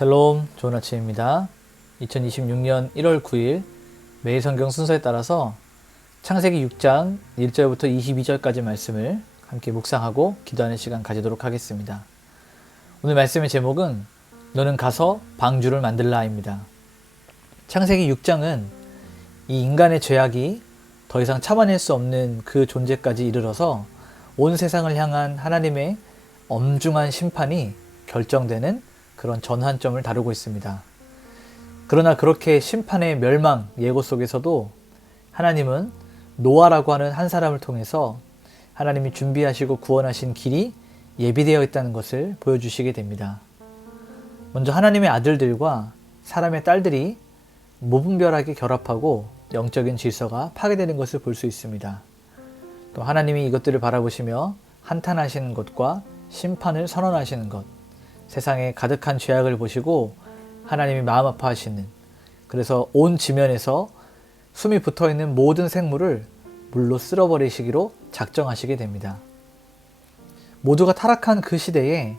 샬롬, 좋은 아침입니다. 2026년 1월 9일 매일 성경 순서에 따라서 창세기 6장 1절부터 22절까지 말씀을 함께 묵상하고 기도하는 시간 가지도록 하겠습니다. 오늘 말씀의 제목은 너는 가서 방주를 만들라입니다. 창세기 6장은 이 인간의 죄악이 더 이상 참아낼 수 없는 그 존재까지 이르러서 온 세상을 향한 하나님의 엄중한 심판이 결정되는 그런 전환점을 다루고 있습니다. 그러나 그렇게 심판의 멸망 예고 속에서도 하나님은 노아라고 하는 한 사람을 통해서 하나님이 준비하시고 구원하신 길이 예비되어 있다는 것을 보여주시게 됩니다. 먼저 하나님의 아들들과 사람의 딸들이 무분별하게 결합하고 영적인 질서가 파괴되는 것을 볼 수 있습니다. 또 하나님이 이것들을 바라보시며 한탄하시는 것과 심판을 선언하시는 것, 세상에 가득한 죄악을 보시고 하나님이 마음 아파하시는, 그래서 온 지면에서 숨이 붙어있는 모든 생물을 물로 쓸어버리시기로 작정하시게 됩니다. 모두가 타락한 그 시대에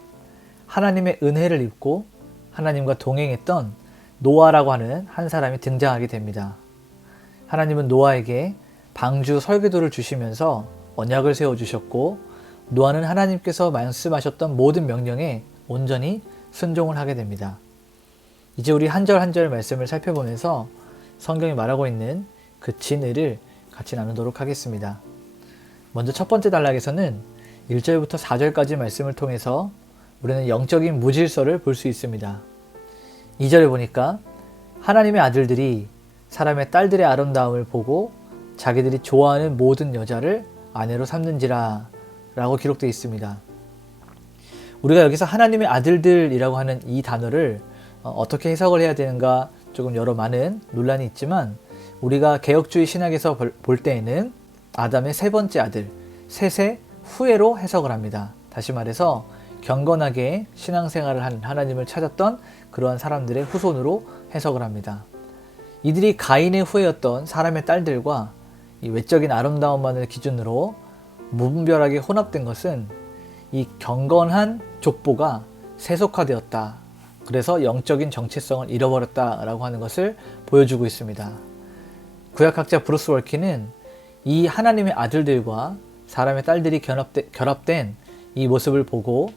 하나님의 은혜를 입고 하나님과 동행했던 노아라고 하는 한 사람이 등장하게 됩니다. 하나님은 노아에게 방주 설계도를 주시면서 언약을 세워주셨고, 노아는 하나님께서 말씀하셨던 모든 명령에 온전히 순종을 하게 됩니다. 이제 우리 한 절 한 절 말씀을 살펴보면서 성경이 말하고 있는 그 진의를 같이 나누도록 하겠습니다. 먼저 첫 번째 단락에서는 1절부터 4절까지 말씀을 통해서 우리는 영적인 무질서를 볼 수 있습니다. 2절에 보니까 하나님의 아들들이 사람의 딸들의 아름다움을 보고 자기들이 좋아하는 모든 여자를 아내로 삼는지라 라고 기록되어 있습니다. 우리가 여기서 하나님의 아들들이라고 하는 이 단어를 어떻게 해석을 해야 되는가 조금 여러 많은 논란이 있지만, 우리가 개혁주의 신학에서 볼 때에는 아담의 세 번째 아들, 셋의 후예로 해석을 합니다. 다시 말해서 경건하게 신앙생활을 한 하나님을 찾았던 그러한 사람들의 후손으로 해석을 합니다. 이들이 가인의 후예였던 사람의 딸들과 이 외적인 아름다움만을 기준으로 무분별하게 혼합된 것은 이 경건한 족보가 세속화되었다. 그래서 영적인 정체성을 잃어버렸다라고 하는 것을 보여주고 있습니다. 구약학자 브루스 월키는 이 하나님의 아들들과 사람의 딸들이 결합된 이 모습을 보고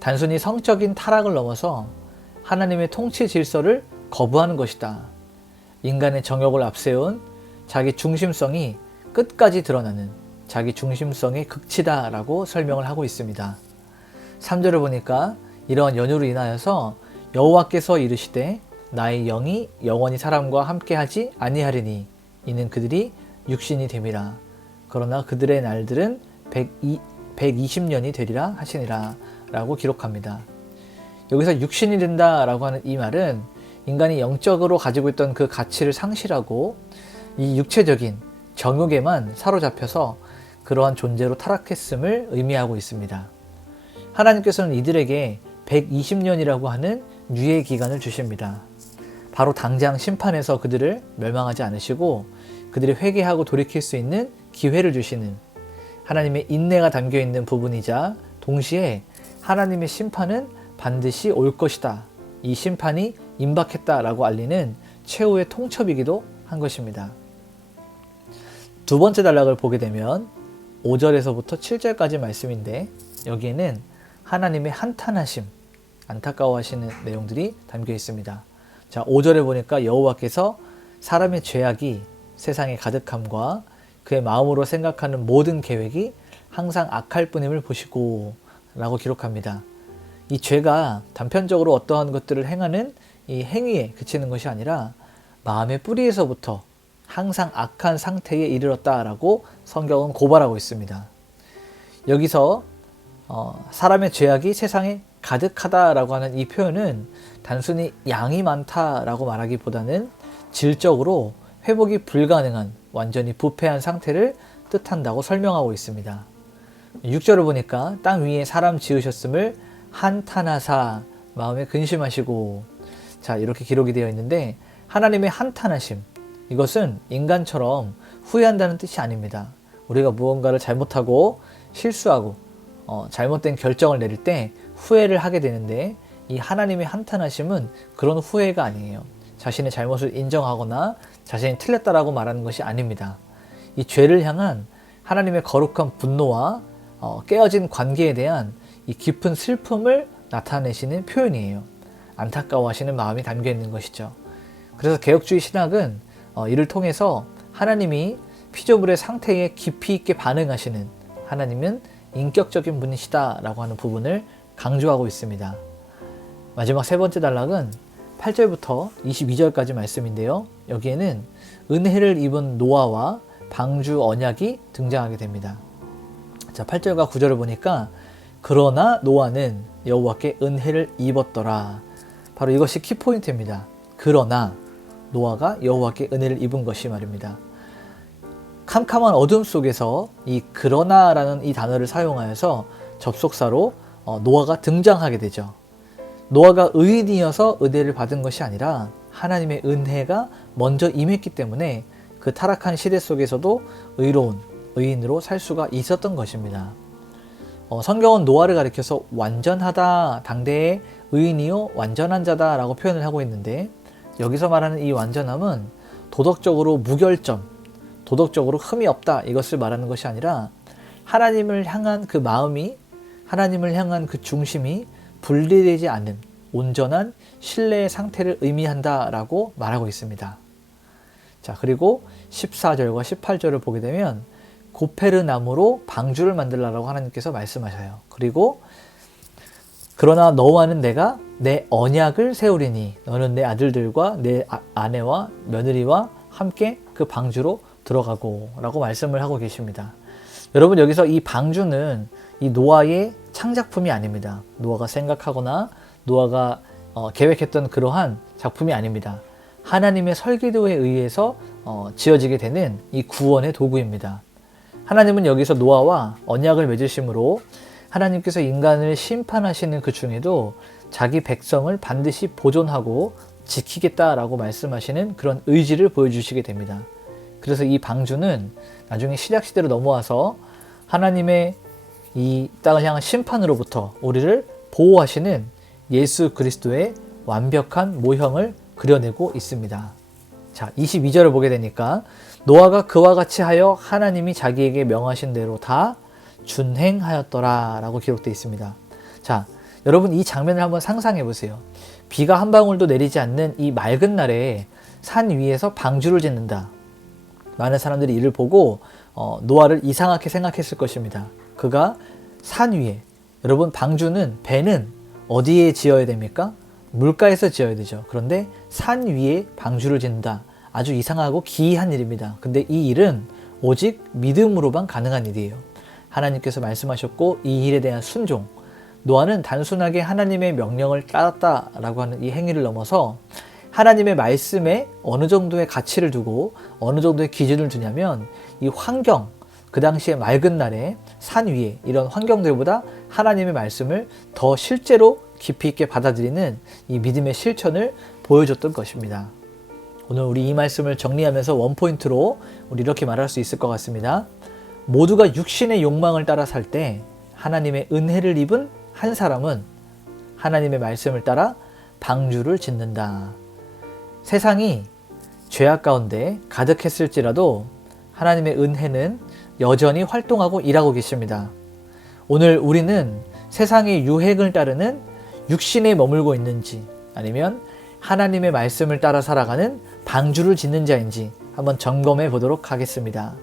단순히 성적인 타락을 넘어서 하나님의 통치 질서를 거부하는 것이다. 인간의 정욕을 앞세운 자기 중심성이 끝까지 드러나는 자기 중심성의 극치다라고 설명을 하고 있습니다. 3절을 보니까 이러한 연유로 인하여서 여호와께서 이르시되 나의 영이 영원히 사람과 함께하지 아니하리니 이는 그들이 육신이 됨이라. 그러나 그들의 날들은 120년이 되리라 하시니라 라고 기록합니다. 여기서 육신이 된다 라고 하는 이 말은 인간이 영적으로 가지고 있던 그 가치를 상실하고 이 육체적인 정욕에만 사로잡혀서 그러한 존재로 타락했음을 의미하고 있습니다. 하나님께서는 이들에게 120년이라고 하는 유예 기간을 주십니다. 바로 당장 심판에서 그들을 멸망하지 않으시고 그들이 회개하고 돌이킬 수 있는 기회를 주시는 하나님의 인내가 담겨있는 부분이자, 동시에 하나님의 심판은 반드시 올 것이다, 이 심판이 임박했다라고 알리는 최후의 통첩이기도 한 것입니다. 두 번째 단락을 보게 되면 5절에서부터 7절까지 말씀인데, 여기에는 하나님의 한탄하심, 안타까워하시는 내용들이 담겨 있습니다. 자, 5절에 보니까 여호와께서 사람의 죄악이 세상에 가득함과 그의 마음으로 생각하는 모든 계획이 항상 악할 뿐임을 보시고 라고 기록합니다. 이 죄가 단편적으로 어떠한 것들을 행하는 이 행위에 그치는 것이 아니라 마음의 뿌리에서부터 항상 악한 상태에 이르렀다라고 성경은 고발하고 있습니다. 여기서 사람의 죄악이 세상에 가득하다라고 하는 이 표현은 단순히 양이 많다라고 말하기보다는 질적으로 회복이 불가능한 완전히 부패한 상태를 뜻한다고 설명하고 있습니다. 6절을 보니까 땅 위에 사람 지으셨음을 한탄하사 마음에 근심하시고, 자, 이렇게 기록이 되어 있는데, 하나님의 한탄하심, 이것은 인간처럼 후회한다는 뜻이 아닙니다. 우리가 무언가를 잘못하고 실수하고 잘못된 결정을 내릴 때 후회를 하게 되는데, 이 하나님의 한탄하심은 그런 후회가 아니에요. 자신의 잘못을 인정하거나 자신이 틀렸다라고 말하는 것이 아닙니다. 이 죄를 향한 하나님의 거룩한 분노와 깨어진 관계에 대한 이 깊은 슬픔을 나타내시는 표현이에요. 안타까워하시는 마음이 담겨 있는 것이죠. 그래서 개혁주의 신학은 이를 통해서 하나님이 피조물의 상태에 깊이 있게 반응하시는 하나님은 인격적인 분이시다라고 하는 부분을 강조하고 있습니다. 마지막 세 번째 단락은 8절부터 22절까지 말씀인데요. 여기에는 은혜를 입은 노아와 방주 언약이 등장하게 됩니다. 자, 8절과 9절을 보니까 그러나 노아는 여호와께 은혜를 입었더라. 바로 이것이 키포인트입니다. 그러나 노아가 여호와께 은혜를 입은 것이 말입니다. 캄캄한 어둠 속에서 이 그러나라는 이 단어를 사용하여서 접속사로 노아가 등장하게 되죠. 노아가 의인이어서 은혜를 받은 것이 아니라 하나님의 은혜가 먼저 임했기 때문에 그 타락한 시대 속에서도 의로운 의인으로 살 수가 있었던 것입니다. 성경은 노아를 가리켜서 완전하다, 당대의 의인이요 완전한 자다 라고 표현을 하고 있는데, 여기서 말하는 이 완전함은 도덕적으로 무결점, 도덕적으로 흠이 없다 이것을 말하는 것이 아니라 하나님을 향한 그 마음이, 하나님을 향한 그 중심이 분리되지 않은 온전한 신뢰의 상태를 의미한다라고 말하고 있습니다. 자, 그리고 14절과 18절을 보게 되면 고페르 나무로 방주를 만들라라고 하나님께서 말씀하셔요. 그리고 그러나 너와는 내가 내 언약을 세우리니 너는 내 아들들과 내 아내와 며느리와 함께 그 방주로 들어가고 라고 말씀을 하고 계십니다. 여러분, 여기서 이 방주는 이 노아의 창작품이 아닙니다. 노아가 생각하거나 노아가 계획했던 그러한 작품이 아닙니다. 하나님의 설계도에 의해서 지어지게 되는 이 구원의 도구입니다. 하나님은 여기서 노아와 언약을 맺으심으로 하나님께서 인간을 심판하시는 그 중에도 자기 백성을 반드시 보존하고 지키겠다라고 말씀하시는 그런 의지를 보여주시게 됩니다. 그래서 이 방주는 나중에 신약시대로 넘어와서 하나님의 이 땅을 향한 심판으로부터 우리를 보호하시는 예수 그리스도의 완벽한 모형을 그려내고 있습니다. 자, 22절을 보게 되니까 노아가 그와 같이 하여 하나님이 자기에게 명하신 대로 다 준행하였더라 라고 기록되어 있습니다. 자, 여러분, 이 장면을 한번 상상해 보세요. 비가 한 방울도 내리지 않는 이 맑은 날에 산 위에서 방주를 짓는다. 많은 사람들이 이를 보고 노아를 이상하게 생각했을 것입니다. 그가 산 위에, 여러분, 방주는, 배는 어디에 지어야 됩니까? 물가에서 지어야 되죠. 그런데 산 위에 방주를 짓는다. 아주 이상하고 기이한 일입니다. 근데 이 일은 오직 믿음으로만 가능한 일이에요. 하나님께서 말씀하셨고 이 일에 대한 순종, 노아는 단순하게 하나님의 명령을 따랐다라고 하는 이 행위를 넘어서 하나님의 말씀에 어느 정도의 가치를 두고 어느 정도의 기준을 두냐면 이 환경, 그 당시에 맑은 날에 산 위에 이런 환경들보다 하나님의 말씀을 더 실제로 깊이 있게 받아들이는 이 믿음의 실천을 보여줬던 것입니다. 오늘 우리 이 말씀을 정리하면서 원포인트로 우리 이렇게 말할 수 있을 것 같습니다. 모두가 육신의 욕망을 따라 살 때 하나님의 은혜를 입은 한 사람은 하나님의 말씀을 따라 방주를 짓는다. 세상이 죄악 가운데 가득했을지라도 하나님의 은혜는 여전히 활동하고 일하고 계십니다. 오늘 우리는 세상의 유행을 따르는 육신에 머물고 있는지 아니면 하나님의 말씀을 따라 살아가는 방주를 짓는 자인지 한번 점검해 보도록 하겠습니다.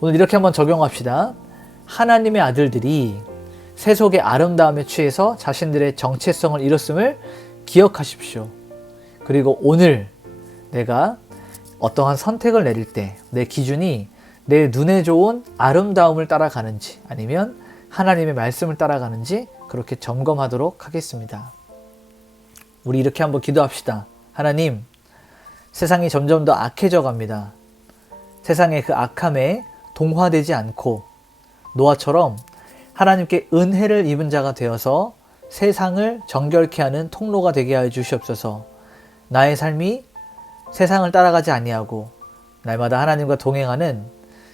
오늘 이렇게 한번 적용합시다. 하나님의 아들들이 세속의 아름다움에 취해서 자신들의 정체성을 잃었음을 기억하십시오. 그리고 오늘 내가 어떠한 선택을 내릴 때 내 기준이 내 눈에 좋은 아름다움을 따라가는지 아니면 하나님의 말씀을 따라가는지 그렇게 점검하도록 하겠습니다. 우리 이렇게 한번 기도합시다. 하나님, 세상이 점점 더 악해져 갑니다. 세상의 그 악함에 동화되지 않고 노아처럼 하나님께 은혜를 입은 자가 되어서 세상을 정결케 하는 통로가 되게 하여 주시옵소서. 나의 삶이 세상을 따라가지 아니하고 날마다 하나님과 동행하는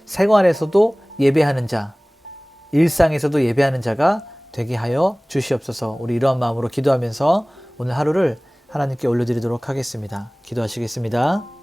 생활에서도 예배하는 자, 일상에서도 예배하는 자가 되게 하여 주시옵소서. 우리 이러한 마음으로 기도하면서 오늘 하루를 하나님께 올려드리도록 하겠습니다. 기도하시겠습니다.